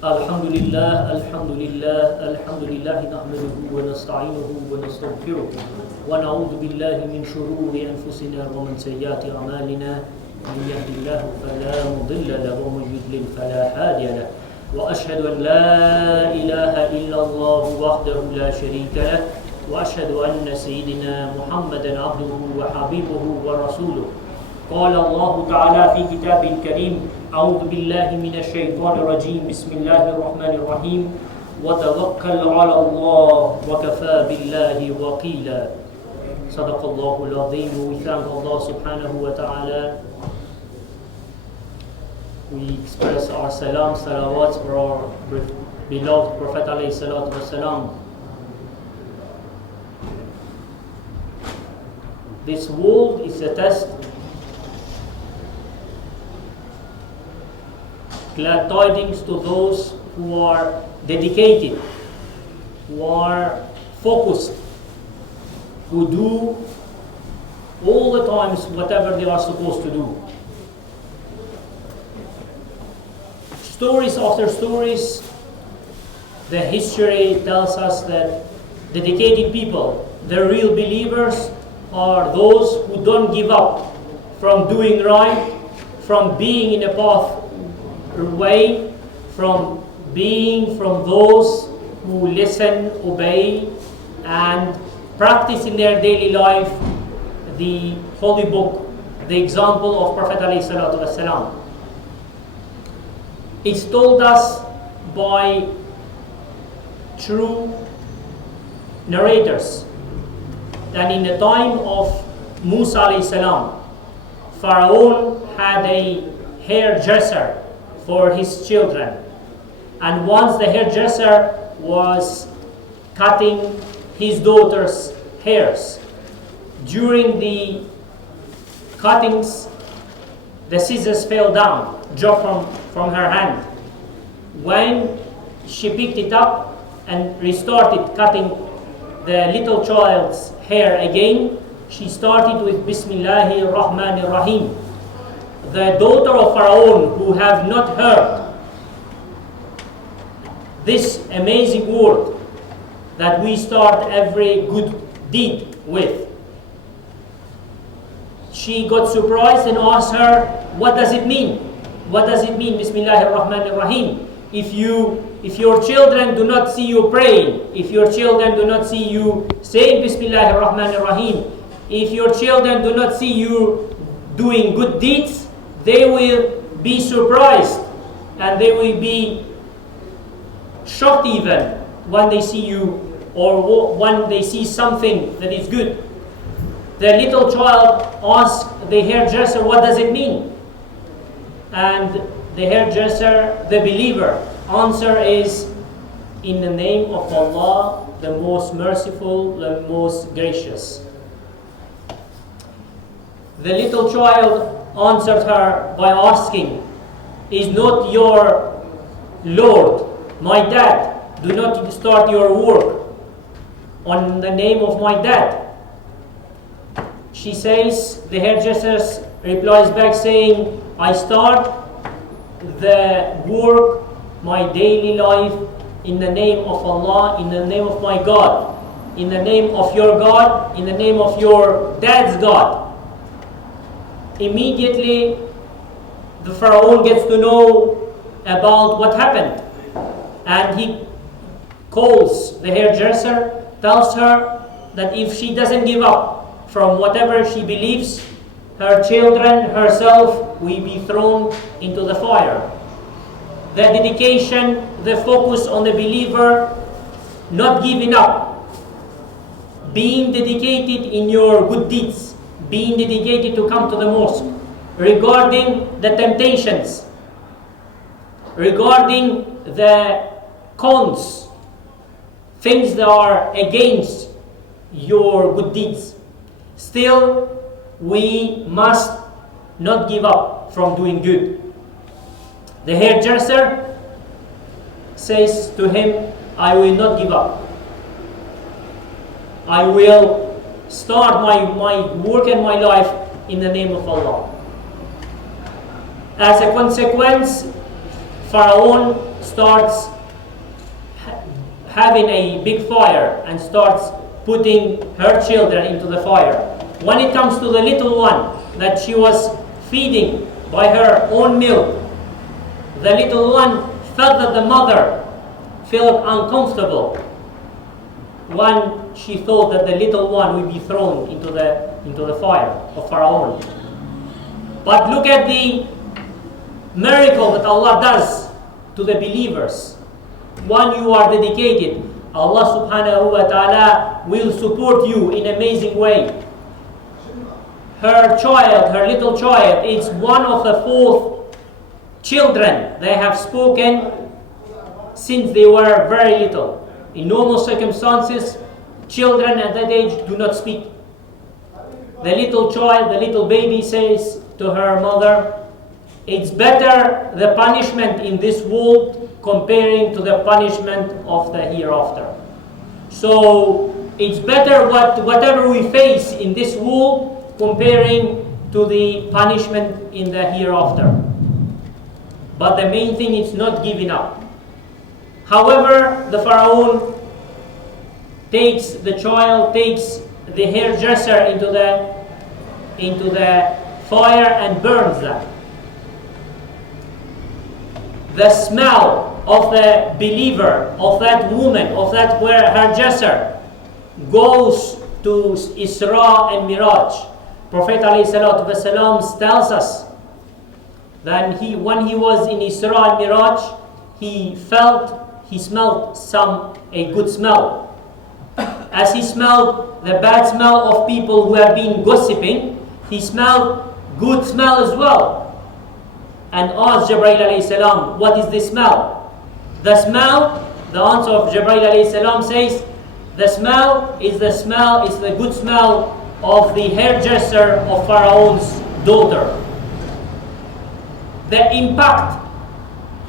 الحمد لله نحمده ونستعينه ونستغفره ونعوذ بالله من شرور أنفسنا ومن سيئات أعمالنا من يهد الله فلا مضل له ومن يضلل فلا هادي له وأشهد أن لا إله إلا الله وحده لا شريك له وأشهد أن سيدنا محمدا عبده وحبيبه ورسوله قال الله تعالى في كتابه الكريم أعوذ بالله من الشيطان الرجيم بسم الله الرحمن الرحيم وتوكل على الله وكفى بالله وكيلا صدق الله العظيم. We thank Allah subhanahu wa ta'ala. We express our salam, salawats for our beloved Prophet alayhi salatu wasalam. This world is a test. Glad tidings to those who are dedicated, who are focused, who do all the times whatever they are supposed to do. Stories after stories, the history tells us that dedicated people, the real believers, are those who don't give up from doing right, from being in a path way, from those who listen, obey, and practice in their daily life the holy book, the example of Prophet ﷺ. It's told us by true narrators that in the time of Musa ﷺ, Pharaoh had a hairdresser for his children, and once the hairdresser was cutting his daughter's hairs, during the cuttings the scissors fell down, dropped from her hand. When she picked it up and restarted cutting the little child's hair again, she started with Bismillahir Rahmanir Rahim. The daughter of Pharaoh, who have not heard this amazing word that we start every good deed with, she got surprised and asked her, what does it mean? What does it mean, Bismillahir Rahmanir Rahim? If your children do not see you praying, if your children do not see you saying Bismillahir Rahmanir Rahim, if your children do not see you doing good deeds, they will be surprised and they will be shocked even when they see you or when they see something that is good. The little child asked the hairdresser, what does it mean? And the hairdresser, the believer, answer is, in the name of Allah, the most merciful, the most gracious. The little child answered her by asking, is not your Lord, my dad? Do not start your work on the name of my dad. She says, the hairdresser replies back saying, I start the work, my daily life, in the name of Allah, in the name of my God, in the name of your God, in the name of your dad's God. Immediately, the Pharaoh gets to know about what happened, and he calls the hairdresser, tells her that if she doesn't give up from whatever she believes, her children, herself, will be thrown into the fire. The dedication, the focus on the believer, not giving up, being dedicated in your good deeds, being dedicated to come to the mosque, regarding the temptations, regarding the cons, things that are against your good deeds. Still, we must not give up from doing good. The hairdresser says to him, I will not give up. I will start my work and my life in the name of Allah. As a consequence, Pharaoh starts having a big fire and starts putting her children into the fire. When it comes to the little one that she was feeding by her own milk, the little one felt that the mother felt uncomfortable when she thought that the little one would be thrown into the fire of Pharaoh. But look at the miracle that Allah does to the believers. When you are dedicated, Allah subhanahu wa ta'ala will support you in an amazing way. Her child, her little child, is one of the 4 children they have spoken since they were very little. In normal circumstances, children at that age do not speak. The little child, the little baby says to her mother, it's better the punishment in this world comparing to the punishment of the hereafter. So it's better whatever we face in this world comparing to the punishment in the hereafter. But the main thing is not giving up. However, the Pharaoh takes the child, takes the hairdresser into the fire and burns them. The smell of the believer, of that woman, of that hairdresser, goes to Isra and Miraj. Prophet ﷺ tells us that when he was in Isra and Miraj, he smelled a good smell. As he smelled the bad smell of people who have been gossiping, he smelled good smell as well. And asked Jibreel alayhi salam, what is the smell? The smell, the answer of Jibreel alayhi salam says, the smell is the good smell of the hairdresser of Pharaoh's daughter. The impact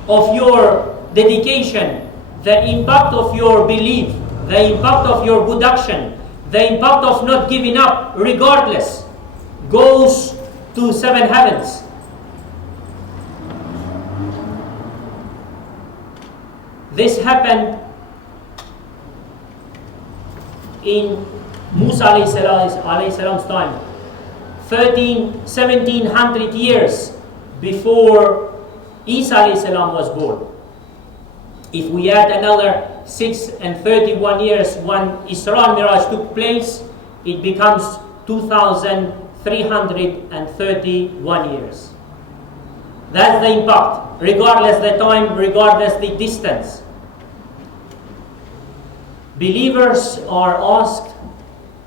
of your dedication, the impact of your belief, the impact of your good action, the impact of not giving up regardless, goes to 7 heavens. This happened in Musa alayhi salam's time, 1700 years before Isa alayhi salam was born. If we add another 6 and 31 years when Isra and Miraj took place, it becomes 2,331 years. That's the impact, regardless the time, regardless the distance. Believers are asked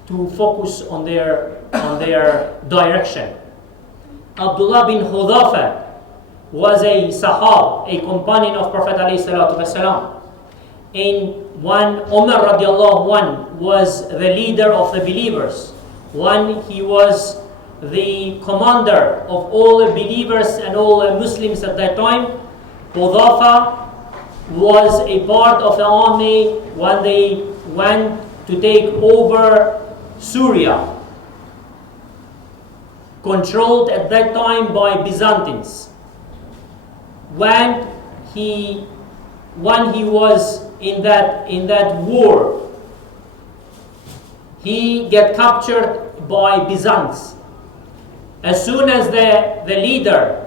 to focus on their direction. Abdullah bin Hudhafa was a sahab, a companion of Prophet ﷺ. And when Umar radiallahu anh was the leader of the believers, when he was the commander of all the believers and all the Muslims at that time, Hudhafa was a part of the army when they went to take over Syria, controlled at that time by Byzantines. When he was in that war, he get captured by Byzantines. As soon as the leader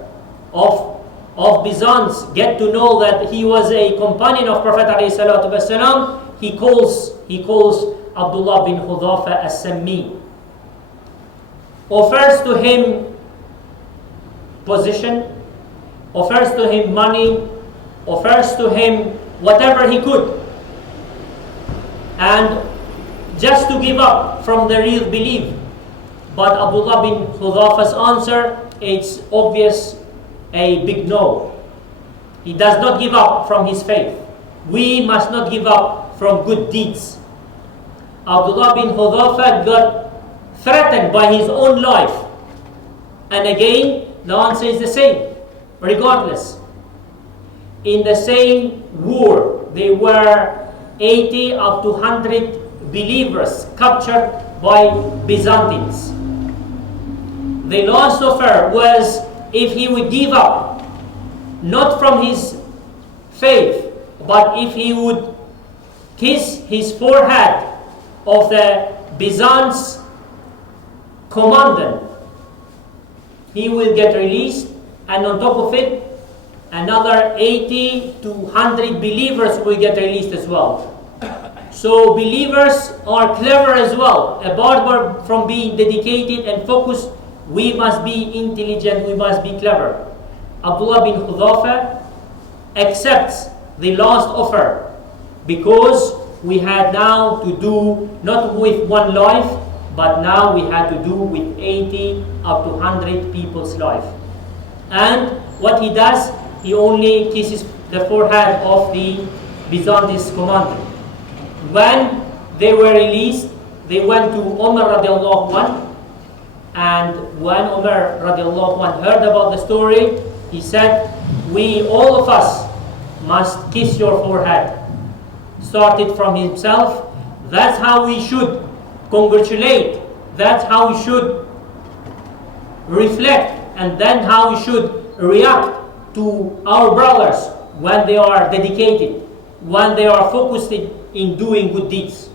of Byzantines get to know that he was a companion of Prophet ﷺ, he calls Abdullah bin Hudhafa as-Sammi, offers to him position, offers to him money, offers to him whatever he could, and just to give up from the real belief. But Abdullah bin Hudhafa's answer, it's obvious, a big no. He does not give up from his faith. We must not give up from good deeds. Abdullah bin Hudhafa got threatened by his own life. And again, the answer is the same, regardless. In the same war, there were 80 up to 100 believers captured by Byzantines. The last offer was if he would give up, not from his faith, but if he would kiss his forehead of the Byzantine commandant, he will get released, and on top of it, another 80 to 100 believers will get released as well. So believers are clever as well. Apart from being dedicated and focused, we must be intelligent, we must be clever. Abdullah bin Hudhafa accepts the last offer because we had now to do not with one life, but now we had to do with 80 up to 100 people's life. And what he does, he only kisses the forehead of the Byzantine commander. When they were released, they went to Umar radiallahu anh, and when Umar radiallahu anh heard about the story, he said, we, all of us, must kiss your forehead. Started from himself. That's how we should congratulate. That's how we should reflect, and then how we should react to our brothers when they are dedicated, when they are focused in doing good deeds.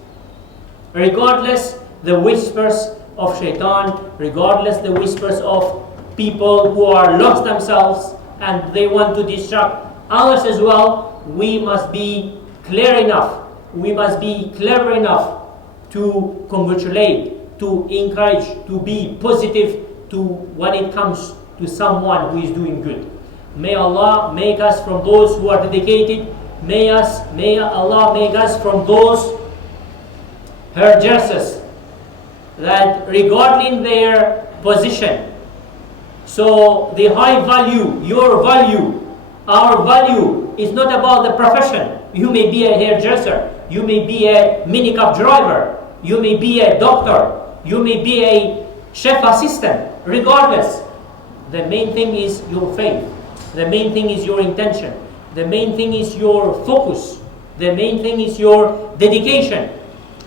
Regardless the whispers of shaitan, regardless the whispers of people who are lost themselves and they want to distract others as well, we must be clear enough, we must be clever enough to congratulate, to encourage, to be positive to when it comes to someone who is doing good. May Allah make us from those who are dedicated. May Allah make us from those hairdressers that regarding their position, so the high value, your value, our value is not about the profession. You may be a hairdresser, you may be a minicab driver, you may be a doctor, you may be a chef assistant. Regardless, the main thing is your faith. The main thing is your intention. The main thing is your focus. The main thing is your dedication.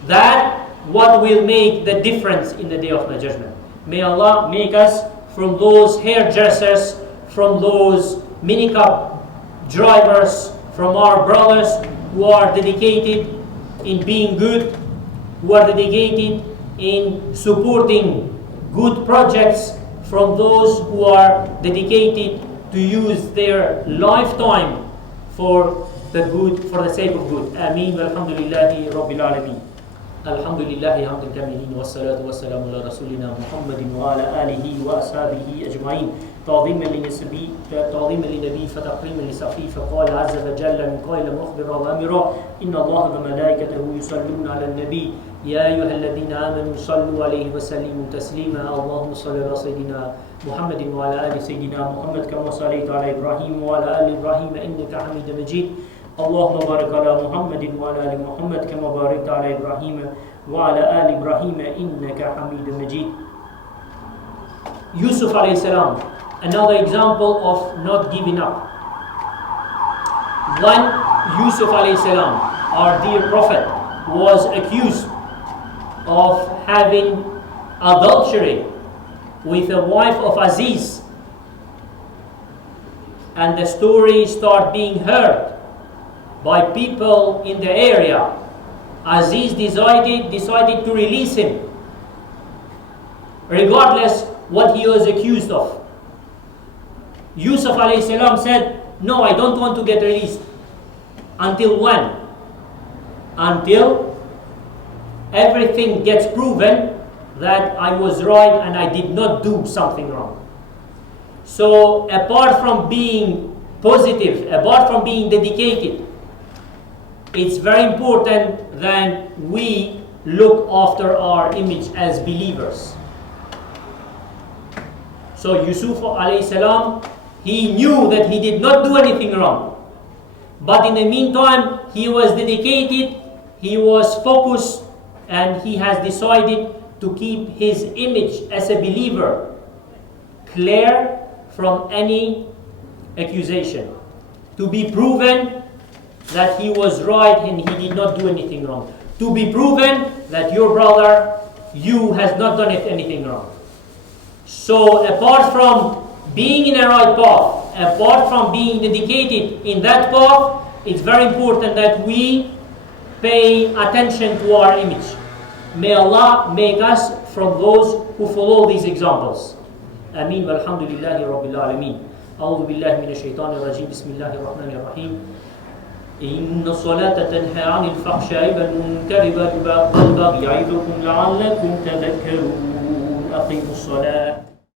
That what will make the difference in the day of the judgment. May Allah make us from those hairdressers, from those minicab drivers, from our brothers who are dedicated in being good, who are dedicated in supporting good projects, from those who are dedicated to use their lifetime for the good, for the sake of good. Ameen. Walhamdulillahi Rabbil Alameen. Alhamdulillahi hamdan kamilin wa salatu wa salamu ala rasulina Muhammadin wa ala alihi wa ashabihi ajma'in. تعظيما للنبي فتقريما لسخي فقال عز وجل من قائل مخبرا وامرا إن الله وملائكته يصلون على النبي يا أيها الذين آمنوا صلوا عليه وسلموا تسليما اللهم صل على سيدنا محمد وعلى آل سيدنا محمد كما صليت على إبراهيم وعلى آل إبراهيم إنك حميد مجيد اللهم بارك على محمد وعلى آل محمد كما باركت على إبراهيم وعلى آل إبراهيم إنك حميد مجيد. Yusuf alayhi salam, another example of not giving up. When Yusuf alayhi salam, our dear prophet, was accused of having adultery with a wife of Aziz, and the story started being heard by people in the area, Aziz decided to release him, regardless what he was accused of. Yusuf alayhi salam said, no, I don't want to get released. Until when? Until everything gets proven that I was right and I did not do something wrong. So apart from being positive, apart from being dedicated, it's very important that we look after our image as believers. So Yusuf alayhi salam, he knew that he did not do anything wrong. But in the meantime, he was dedicated, he was focused, and he has decided to keep his image as a believer clear from any accusation, to be proven that he was right and he did not do anything wrong, to be proven that your brother, you has not done anything wrong. So apart from being in a right path, apart from being dedicated in that path, it's very important that we pay attention to our image. May Allah make us from those who follow these examples. Ameen walhamdulillahi rabbil alameen. أعوذ بالله من الشيطان الرجيم. بسم الله الرحمن الرحيم. إن الصلاة تنهى عن الفحشاء والمنكر والبغي يعظكم لعلكم تذكرون. أقيموا الصلاة.